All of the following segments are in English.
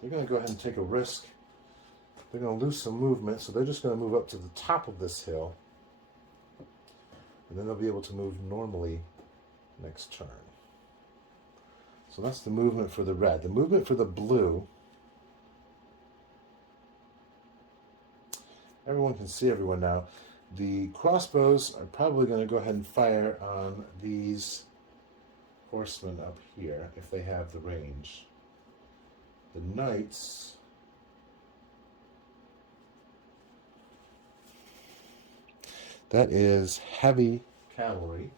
they're going to go ahead and take a risk. They're going to lose some movement, so they're just going to move up to the top of this hill. And then they'll be able to move normally next turn. So that's the movement for the red. The movement for the blue, everyone can see everyone now. The crossbows are probably going to go ahead and fire on these horsemen up here if they have the range. The knights, that is heavy cavalry.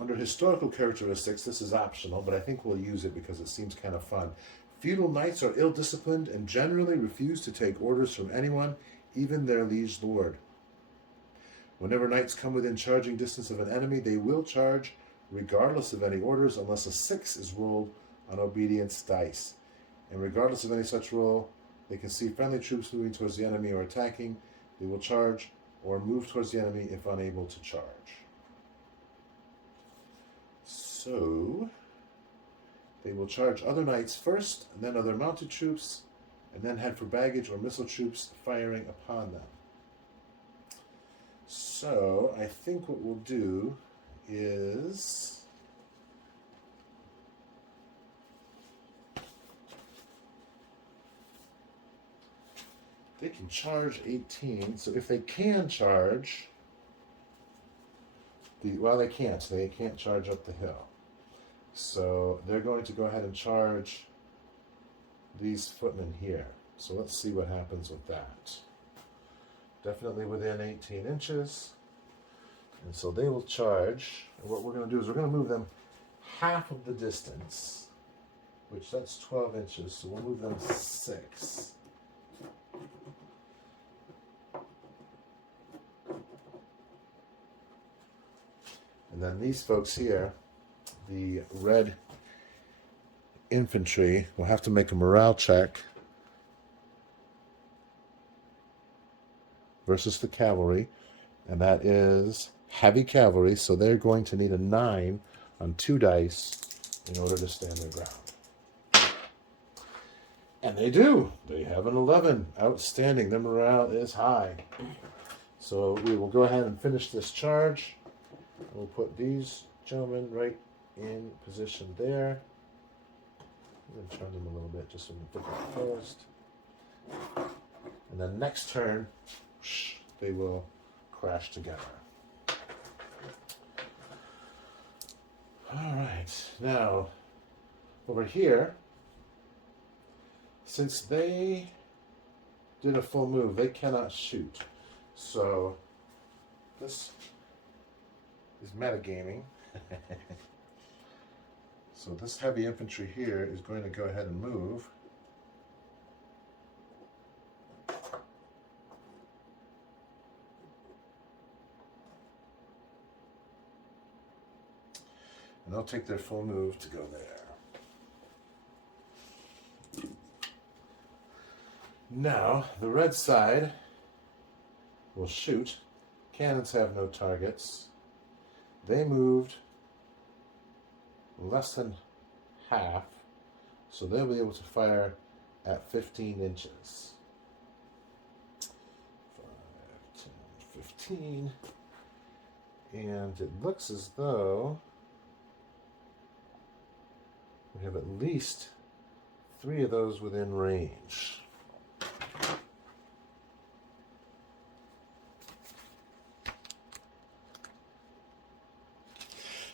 Under historical characteristics, this is optional, but I think we'll use it because it seems kind of fun. Feudal knights are ill-disciplined and generally refuse to take orders from anyone, even their liege lord. Whenever knights come within charging distance of an enemy, they will charge regardless of any orders unless a 6 is rolled on obedience dice. And regardless of any such roll, they can see friendly troops moving towards the enemy or attacking. They will charge or move towards the enemy if unable to charge. So, they will charge other knights first, and then other mounted troops, and then head for baggage or missile troops firing upon them. So, I think what we'll do is they can charge 18, so if they can charge, well, they can't. They can't charge up the hill. So they're going to go ahead and charge these footmen here. So let's see what happens with that. Definitely within 18 inches. And so they will charge. And what we're going to do is we're going to move them half of the distance, which that's 12 inches. So we'll move them 6. And then these folks here, the red infantry, will have to make a morale check versus the cavalry, and that is heavy cavalry, so they're going to need a 9 on 2 dice in order to stand their ground. And they do. They have an 11. Outstanding. Their morale is high. So we will go ahead and finish this charge. We'll put these gentlemen right in position there. I'm going to turn them a little bit just so we can put them closed. And then next turn, they will crash together. All right, now over here, since they did a full move, they cannot shoot. So this is metagaming. So this heavy infantry here is going to go ahead and move. And they'll take their full move to go there. Now, the red side will shoot. Cannons have no targets. They moved less than half, so they'll be able to fire at 15 inches. 5, 10, 15. And it looks as though we have at least 3 of those within range.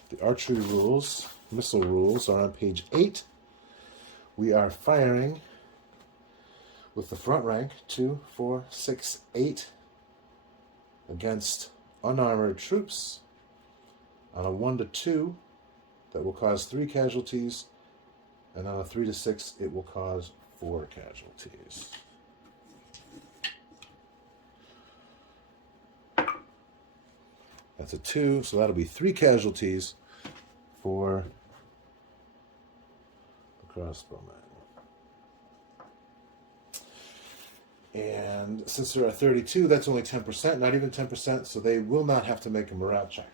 The archery rules, missile rules, are on page 8. We are firing with the front rank 2, 4, 6, 8 against unarmored troops on a 1 to 2 that will cause 3 casualties, and on a 3 to 6 it will cause 4 casualties. That's a 2, so that'll be 3 casualties for the crossbowmen. And since there are 32, that's only 10%, not even 10%, so they will not have to make a morale check.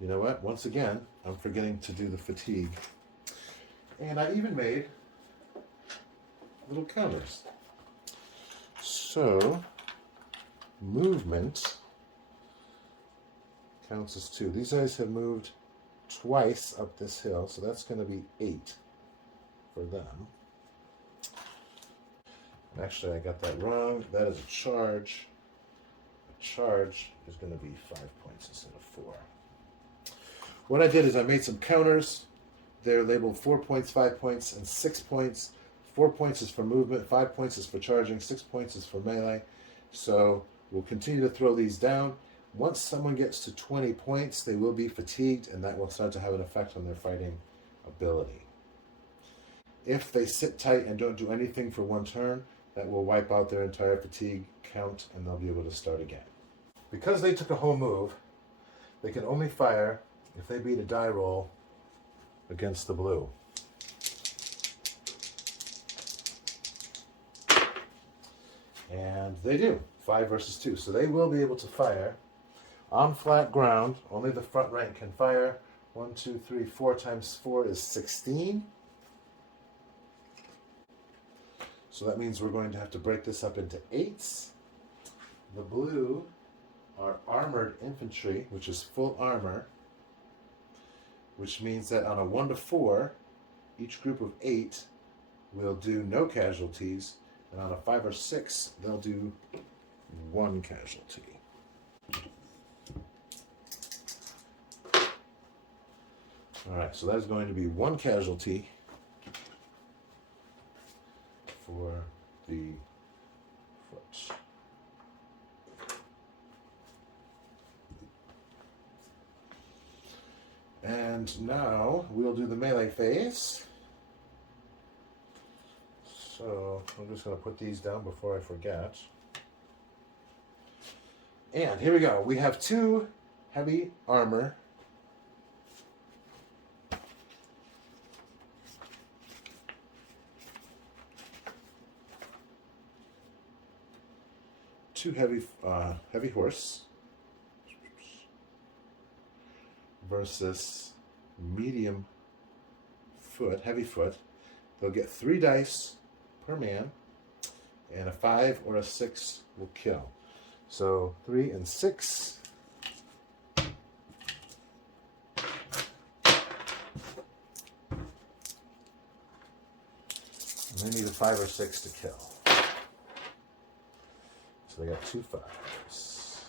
You know what? Once again, I'm forgetting to do the fatigue. And I even made little counters. So, movement counts as 2. These guys have moved twice up this hill, so that's going to be 8 for them. Actually, I got that wrong. That is a charge. A charge is going to be 5 points instead of 4. What I did is I made some counters. They're labeled 4 points, 5 points, and 6 points. 4 points is for movement, 5 points is for charging, 6 points is for melee. So we'll continue to throw these down. Once someone gets to 20 points, they will be fatigued, and that will start to have an effect on their fighting ability. If they sit tight and don't do anything for one turn, that will wipe out their entire fatigue count, and they'll be able to start again. Because they took a whole move, they can only fire if they beat a die roll against the blue. And they do, 5 versus 2. So they will be able to fire on flat ground. Only the front rank can fire. 1, 2, 3, 4 times 4 is 16. So that means we're going to have to break this up into 8s. The blue are armored infantry, which is full armor, which means that on a 1 to 4, each group of 8 will do no casualties, and on a 5 or 6, they'll do 1 casualty. All right, so that's going to be 1 casualty for the foot. And now we'll do the melee phase. So I'm just going to put these down before I forget. And here we go. We have 2 heavy armor. Two heavy horse versus medium foot, heavy foot. They'll get 3 dice per man, and a 5 or a 6 will kill. So 3 and 6. And they need a 5 or 6 to kill. So they got 2 5s.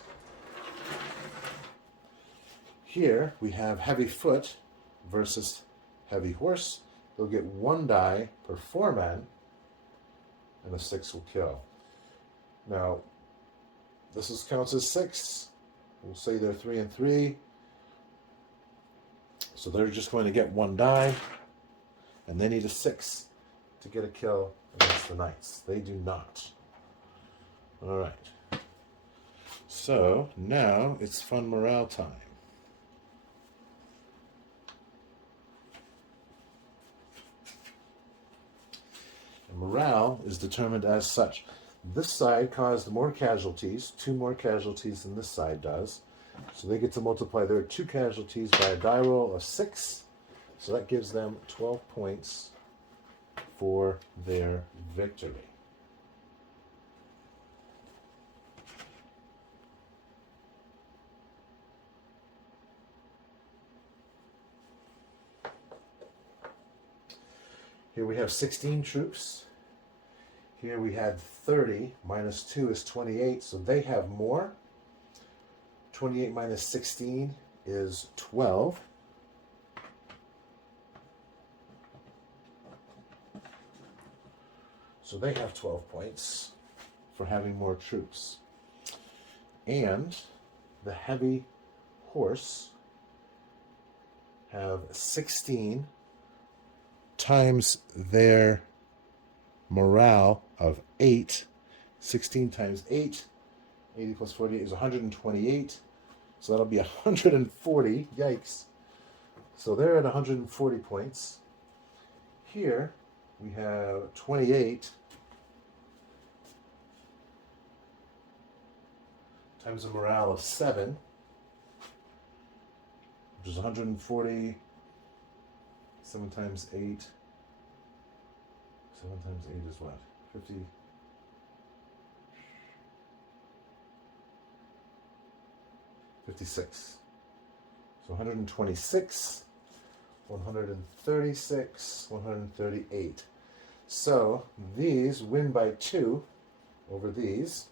Here we have heavy foot versus heavy horse. They'll get 1 die per 4 men, and a 6 will kill. Now, this counts as 6. We'll say they're 3 and 3. So they're just going to get 1 die, and they need a 6 to get a kill against the knights. They do not. All right. So now it's fun morale time. And morale is determined as such. This side caused more casualties, 2 more casualties than this side does. So they get to multiply their 2 casualties by a die roll of 6. So that gives them 12 points for their victory. Here we have 16 troops. Here we had 30, minus 2 is 28, so they have more. 28 minus 16 is 12. So they have 12 points for having more troops. And the heavy horse have 16 times their morale of 8. 16 times 8. 80 plus 48 is 128. So that'll be 140. Yikes. So they're at 140 points. Here we have 28 times a morale of 7. which is 140. 7 times 8. 7 times 8 is what? 50. 56. So 126, 136, 138. So these win by 2 over these.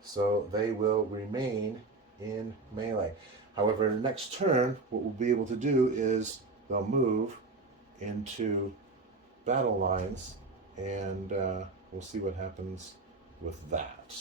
So they will remain in melee. However, next turn, what we'll be able to do is they'll move into battle lines, and we'll see what happens with that.